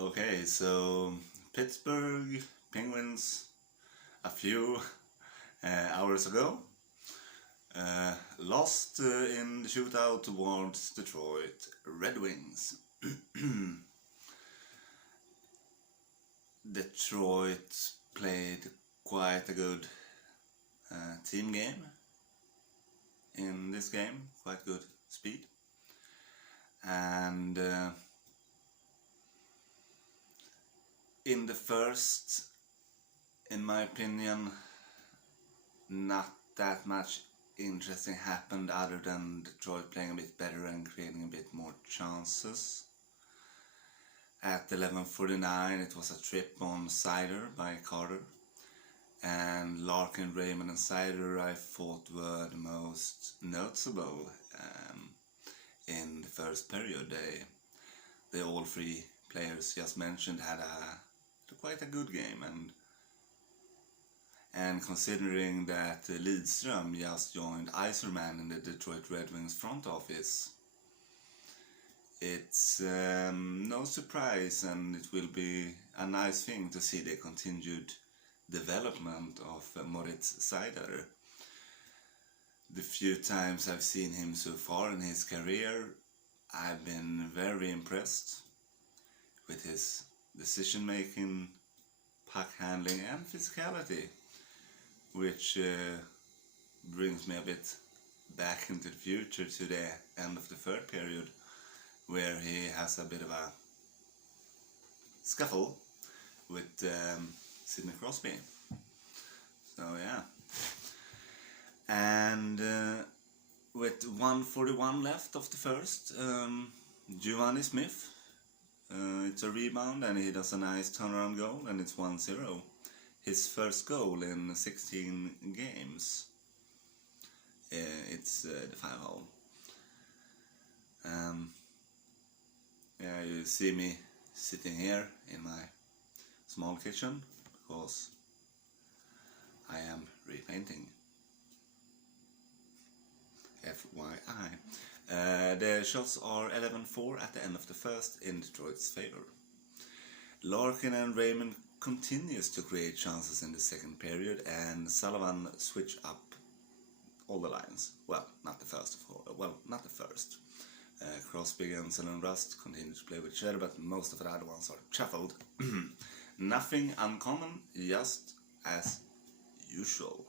Okay, so Pittsburgh Penguins a few hours ago lost in the shootout towards Detroit Red Wings. Detroit played quite a good team game in this game, quite good speed, and in the first, in my opinion, not that much interesting happened other than Detroit playing a bit better and creating a bit more chances. At 11:49 it was a trip on Seider by Carter, and Larkin, Raymond and Seider I thought were the most noticeable in the first period. They all three players just mentioned had quite a good game, and considering that Lidström just joined Iserman in the Detroit Red Wings front office, it's no surprise, and it will be a nice thing to see the continued development of Moritz Seider. The few times I've seen him so far in his career, I've been very impressed with his decision making, puck handling and physicality, which brings me a bit back into the future to the end of the third period, where he has a bit of a scuffle with Sidney Crosby. So yeah, and with 1:41 left of the first, DeSmith, it's a rebound and he does a nice turnaround goal, and it's 1-0. His first goal in 16 games. It's the 5-0. Yeah, you see me sitting here in my small kitchen because I am repainting. FYI. The shots are 11-4 at the end of the first in Detroit's favor. Larkin and Raymond continues to create chances in the second period, and Sullivan switch up all the lines. Well, not the first. Crosby and Malkin Letang Rust continue to play with Cheddar, but most of the other ones are shuffled. Nothing uncommon, just as usual.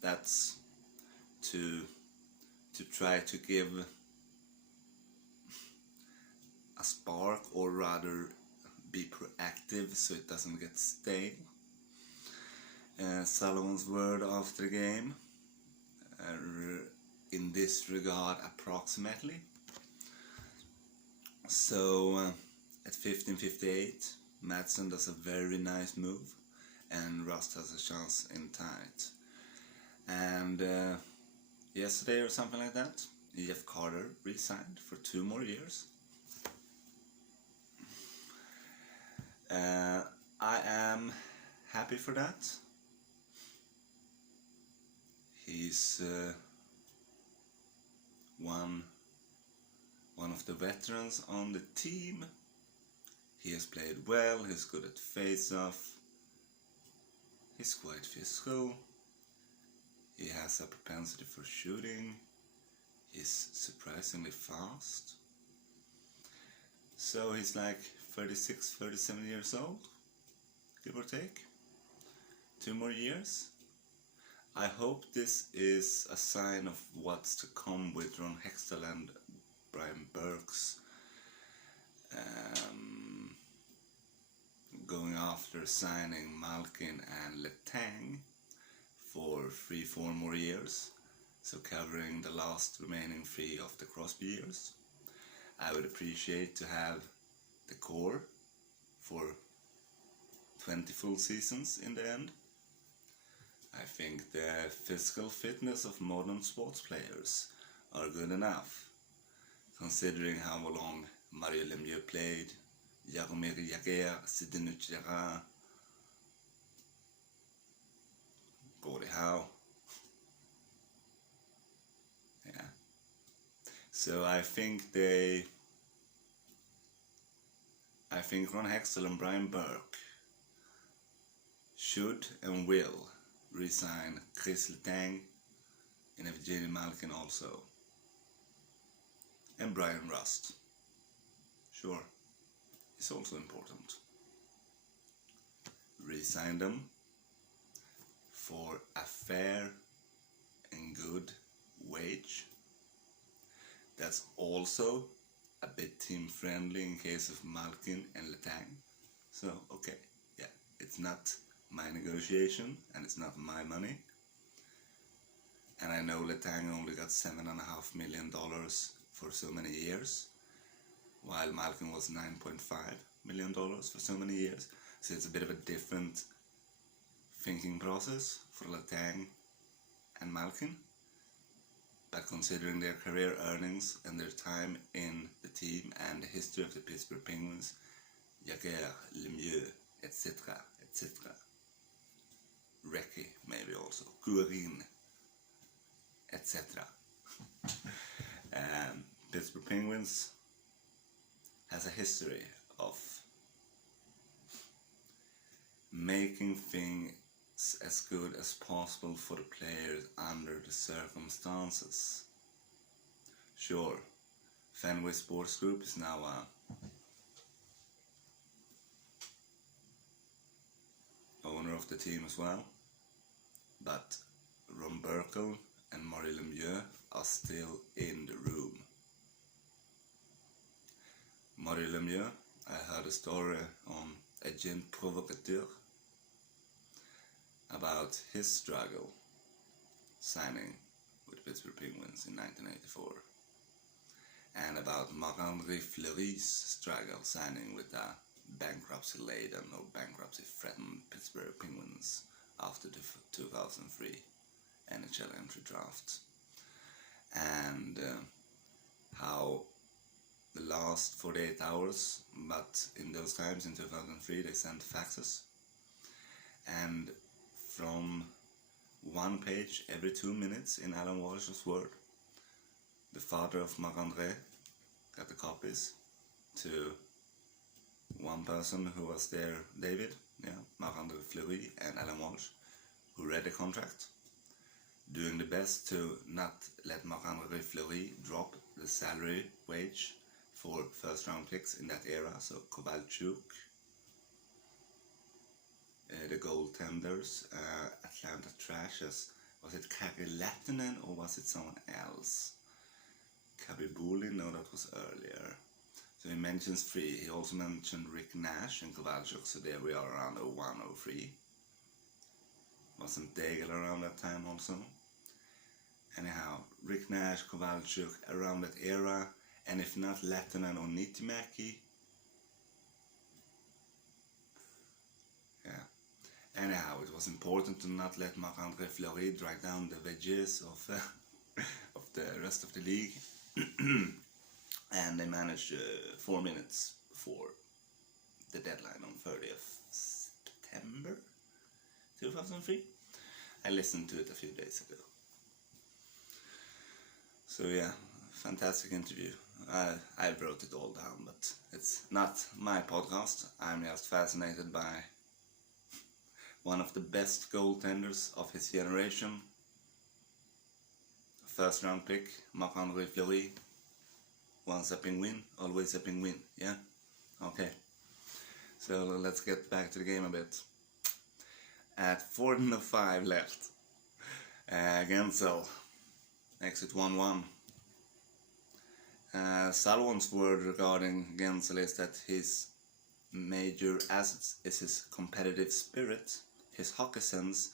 That's to try to give a spark, or rather be proactive so it doesn't get stale. Sullivan's word after the game, in this regard, approximately. So at 15:58, Madsen does a very nice move, and Rust has a chance in tight. And yesterday or something like that, Jeff Carter resigned for 2 more years. I am happy for that. He's one of the veterans on the team. He has played well, he's good at face-off, he's quite physical, he has a propensity for shooting, he's surprisingly fast. So he's like 36, 37 years old, give or take. 2 more years. I hope this is a sign of what's to come with Ron Hextall and Brian Burke's going after signing Malkin and Letang for 3-4 more years, so covering the last remaining 3 of the Crosby years. I would appreciate to have the core for 20 full seasons in the end. I think the physical fitness of modern sports players are good enough, considering how long Mario Lemieux played, Jaromir Jagr, Sidney Chara, Gordie Howe. Yeah. So I think they I think Ron Hextall and Brian Burke should and will resign Chris Letang and Evgeny Malkin also. And Brian Rust. Sure, it's also important. Resign them for a fair and good wage. That's also a bit team friendly in case of Malkin and Letang. So, okay, yeah, it's not my negotiation and it's not my money. And I know Letang only got $7.5 million for so many years, while Malkin was $9.5 million for so many years. So it's a bit of a different thinking process for Letang and Malkin. But considering their career earnings and their time in the team and the history of the Pittsburgh Penguins, Jagger, Lemieux, etc., etc., Recchi maybe also, Guerin, etc. Pittsburgh Penguins has a history of making things as good as possible for the players under the circumstances. Sure, Fenway Sports Group is now a owner of the team as well, but Ron Burkle and Mario Lemieux are still in the room. Mario Lemieux, I heard a story on Agent Provocateur about his struggle signing with Pittsburgh Penguins in 1984, and about Marc-Andre Fleury's struggle signing with a bankruptcy-laden or bankruptcy-threatened Pittsburgh Penguins after the 2003 NHL entry draft, and how the last 48 hours, but in those times in 2003 they sent faxes, and from one page every 2 minutes in Alan Walsh's Word, the father of Marc-Andre got the copies to one person who was there, David, Marc-Andre Fleury and Alan Walsh, who read the contract, doing the best to not let Marc-Andre Fleury drop the salary wage for first round picks in that era, so Kovalchuk, the goaltenders, Atlanta Trashers, was it Kari Lehtinen or was it someone else? Kabibuli, no, that was earlier. So he mentions 3, he also mentioned Rick Nash and Kovalchuk, so there we are around 01, 03. Wasn't Daigle around that time also? Anyhow, Rick Nash, Kovalchuk, around that era, and if not Lehtinen or Niittymaki. Yeah. Anyhow, it was important to not let Marc-Andre Fleury drag down the wages of the rest of the league. And they managed 4 minutes before the deadline on 30th September 2003. I listened to it a few days ago. So yeah, fantastic interview. I wrote it all down, but it's not my podcast. I'm just fascinated by one of the best goaltenders of his generation. First round pick, Marc-Andre Fleury. Once a Penguin, always a Penguin, yeah? Okay. So let's get back to the game a bit. At 4:05 left, Gensel, exit 1-1. Sullivan's word regarding Gensel is that his major assets is his competitive spirit, his hockey sense,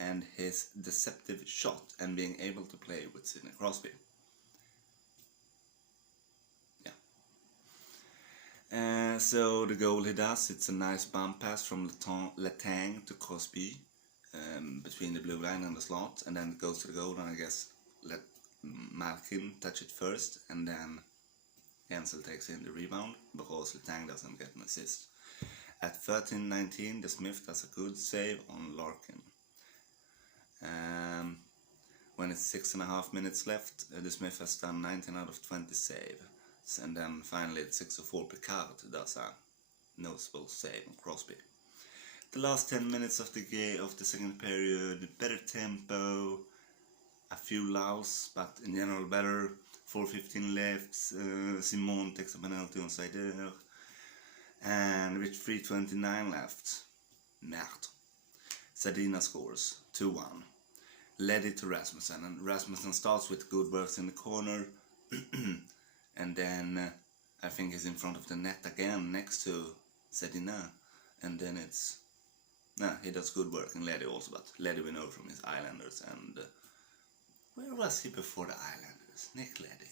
and his deceptive shot, and being able to play with Sidney Crosby. So the goal he does, it's a nice bump pass from Letang to Crosby between the blue line and the slot, and then it goes to the goal, and I guess let Malkin touch it first, and then Gensel takes in the rebound because Letang doesn't get an assist. At 13:19, DeSmith does a good save on Larkin. When it's 6.5 minutes left, DeSmith has done 19 out of 20 saves. And then finally at 6:04, Pickard does a noticeable save on Crosby. The last 10 minutes of the second period, better tempo, a few lulls, but in general better. 4:15 left, Simon takes a penalty on Seider, and with 3:29 left, merde. Sardina scores 2-1. Led it to Rasmussen, and Rasmussen starts with good works in the corner, and then I think he's in front of the net again next to Sardina, and then it's... he does good work in Leddy also, but Leddy we know from his Islanders, and where was he before the Islanders? Nick Leddy.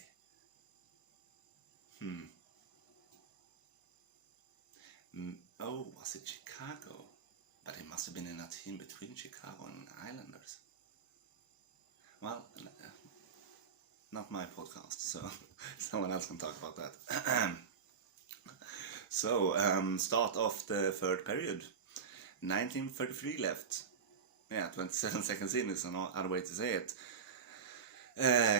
Oh, was it Chicago? But he must have been in a team between Chicago and Islanders. Well, not my podcast, so someone else can talk about that. So, start of the third period. 19:33 left. 27 seconds in is another way to say it.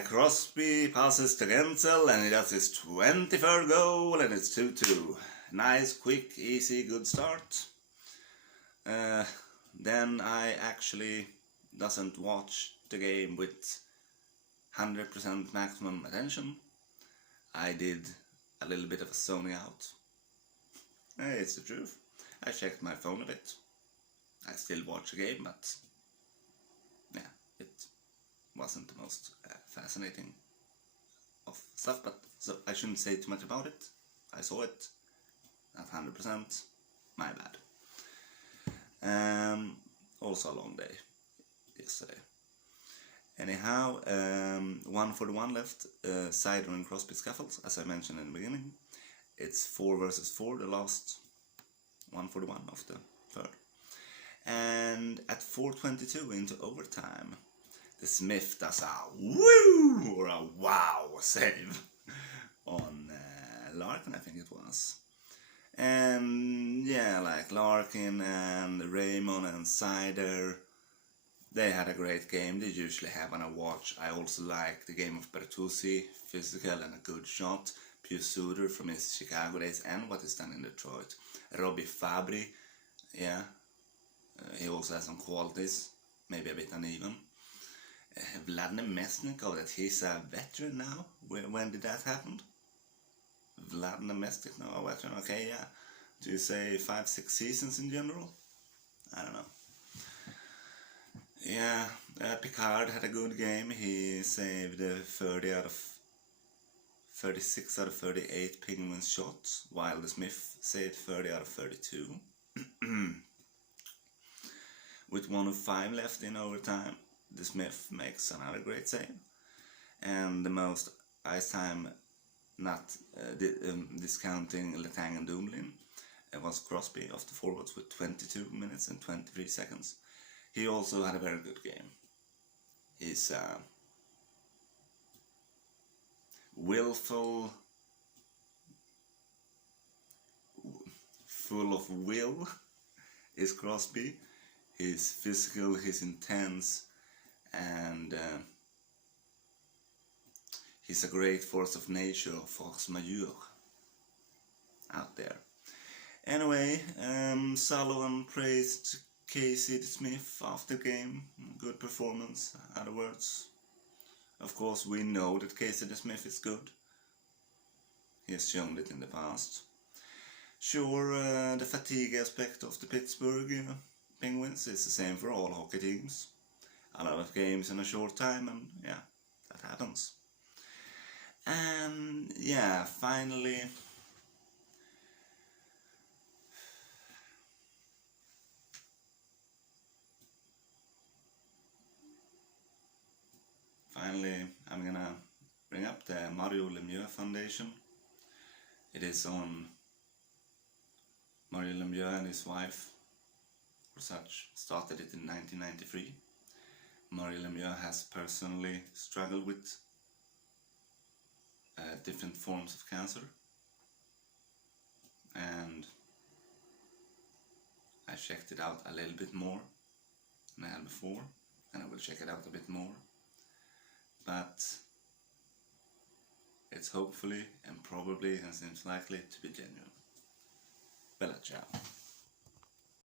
Crosby passes to Gensel, and he does his 23rd goal, and it's 2-2. Nice, quick, easy, good start. Then I actually doesn't watch the game with 100% maximum attention. I did a little bit of a zoning out. It's the truth. I checked my phone a bit. I still watch the game, but it wasn't the most fascinating of stuff, but so I shouldn't say too much about it. I saw it, not 100%, my bad. Also a long day yesterday. Anyhow, 1:41 left, Seider and Crosby scuffles, as I mentioned in the beginning. It's 4 versus 4, the last 1:41 of the third. And at 4:22 into overtime, DeSmith does a woo or a wow save on Larkin, I think it was. And like Larkin and Raymond and Seider, they had a great game. They usually have on a watch. I also like the game of Bertuzzi, physical and a good shot. Pius Suter from his Chicago days and what he's done in Detroit. Robbie Fabry, he also has some qualities, maybe a bit uneven. Vladimir Mesnikov, that he's a veteran now. When did that happen? Vladimir Mesnikov, a veteran, okay, yeah. Do you say 5-6 seasons in general? I don't know. Yeah, Pickard had a good game. He saved 36 out of 38 Penguins shots, while DeSmith saved 30 out of 32. With 1:05 left in overtime, DeSmith makes another great save. And the most ice time, not discounting Letang and Dumoulin, was Crosby of the forwards with 22 minutes and 23 seconds. He also had a very good game. He's willful, full of will is Crosby. He's physical, he's intense, and he's a great force of nature, force majeure out there. Anyway, Sullivan praised Casey DeSmith after the game. Good performance, other words. Of course, we know that Casey DeSmith is good. He has shown it in the past. Sure, the fatigue aspect of the Pittsburgh Penguins is the same for all hockey teams. A lot of games in a short time, and that happens. And finally, I'm gonna bring up the Mario Lemieux Foundation. It is on Mario Lemieux and his wife, or such, started it in 1993. Mario Lemieux has personally struggled with different forms of cancer, and I checked it out a little bit more than I had before, and I will check it out a bit more. But it's hopefully and probably and seems likely to be genuine. Bella ciao.